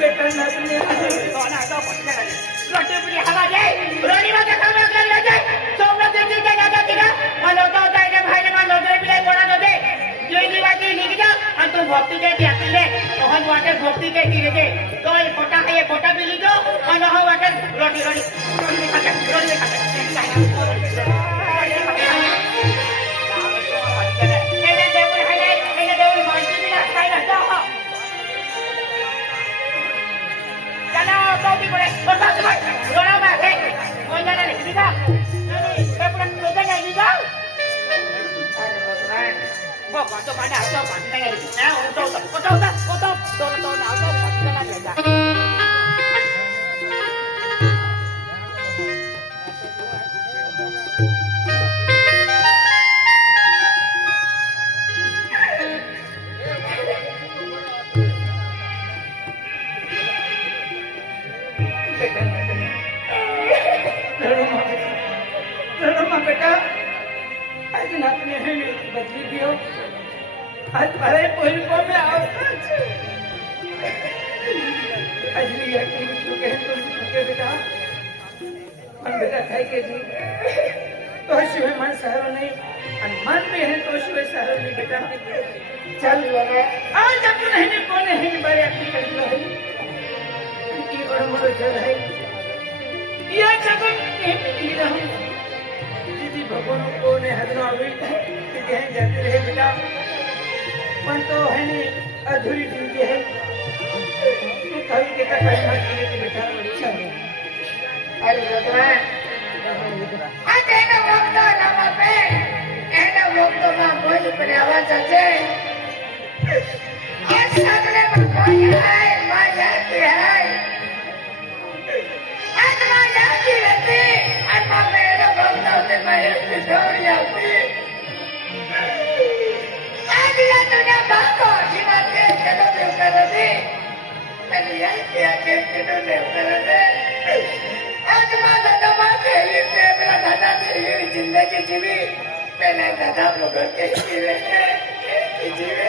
बेटा नसने कौन आता पटना लगे रोटी पूरी हवा जाए रोटी में काम कर ले जाए सब लोग देख देख जाता दिखा और लोग तो ताई के भाई ने मान लोग भी ले बोला तो दे ये जी बात ही लिख जा और तू भक्ति के त्याग ले और वाटर भक्ति के की दे तो ये फोटा है ये फोटा भी लीजो और ना वाटर रोटी रोटी रोटी खा रोटी खा Kau kau tu mana? Kau mana? Kau tu, kau tu, kau tu, kau tu, kau tu. રડોમાં બેટા, આજ નાતને હે ને બદલી ગયો. આજ મારે કોઈ કોમે આવતા છે આજની યાકી તું કહે તો કે બેટા? પણ બેટા થાય કે જી તો શું મન સારો નહીં. અને મન બી હે, તો શું સારો નહીં બેટા. ચાલ આજ આપણે કોને હે ને બારે યા જગત હે ઈ રહું દીદી ભગવાન કોને હદનો આવી કે હે જતી રહે બેટા પણ તો હે ને અધૂરી ડ્યુટી હે તું કવિ કે કઈ મત કરે કે બેટા ચાલો અરે ભગવાન આ તેનો ભક્તો નમો પે એનો ભક્તોમાં કોઈ પણ આવાજ છે આ સગલે માં કોઈ હાય માં જાતી હાય जिंदगी जीवी मैंने दादा लोगों के जीवे जीवे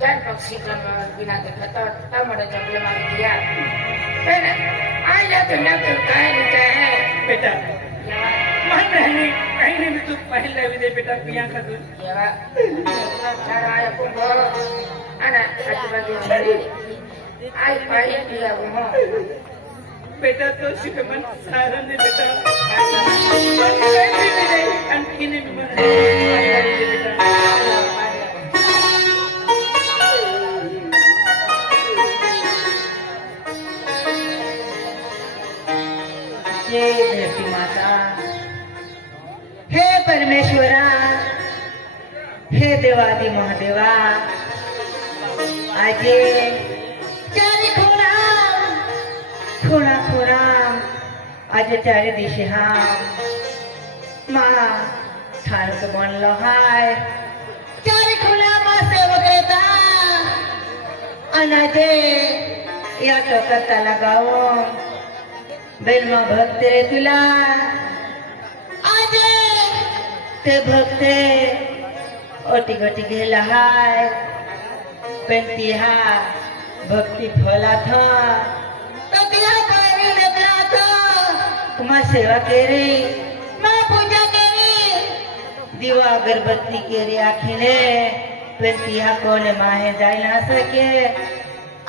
जन पक्षी जानवर बिना देखता तब मेरे जंगल में लगी फिर आज या दुनिया को काय नहीं है बेटा मन रहने कहीं नहीं भी तू पहले भी दे बेटा पिया का दूध सारा आया कुंभो अना आजू बाजू आई पाई दिया वो बेटा तो शिव मन सारा ने बेटा मन कहीं भी नहीं आणखी नाही मन जय धरती माता हे परमेश्वरा हे देवादी महादेवा आजे चारी खुणा खुणा खुणा આજે ચારે દિશે હા માં ઠાણું તો બનલો હાય ચારે ખૂણામાં સેવક રહેતા અનાજે या टोकरता लगावो बेल भक्त रे तुला। आजे। ते भक्ते ओटी गोटी गेला हाय। पेंती हा भक्ती फला था। तकला सेवा केरी मां पूजा केरी दिवा अगरबत्ती केरी आखिने। पेंती हा कोले माहे जाई ना सके।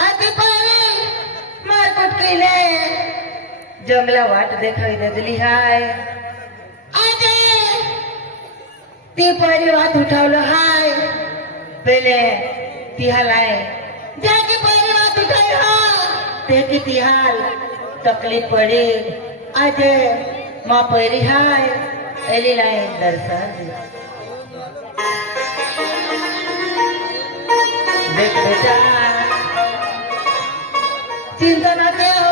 आते पारी मार कुट केले जंगला वाट देखाई दे दिली हाय। आजे तिपारी वाट उठाओ लो हाय। पहले तिहाल जाके पारी वाट उठाए हाँ। देखी तिहाल तकलीफ़ पड़ी। आजे माँ पेरी हाय। एली दर्शन। देख बेटा। चिंता ना क्या हो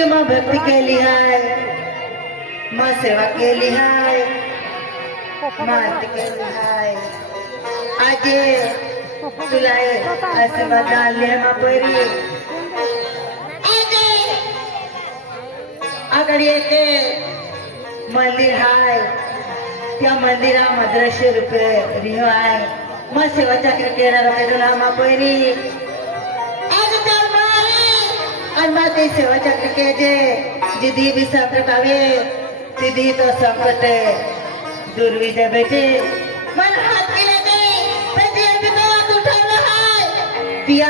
तू माँ भक्ति केली हाय माँ सेवा केली हाय माँ आरती केली हाय आगे तुला हे आशीर्वाद आले मा परी। आगे। आगडी येते मंदिर हाय त्या मंदिरा मद्रशे रुपये रिहो आहे मग सेवा चक्र केला रुपये नामा અમારે સેવા ચક્ર કે જે દીદી બી સંપ્રકાવે દીદી તો સંકટ दुर्विद्या भेटे मला हात केला नाही पण ते अभिनवात उठवलं हाय. तिया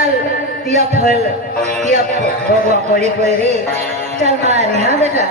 तिया फल तिया भगवा पडी पडे चल मारे हा बेटा.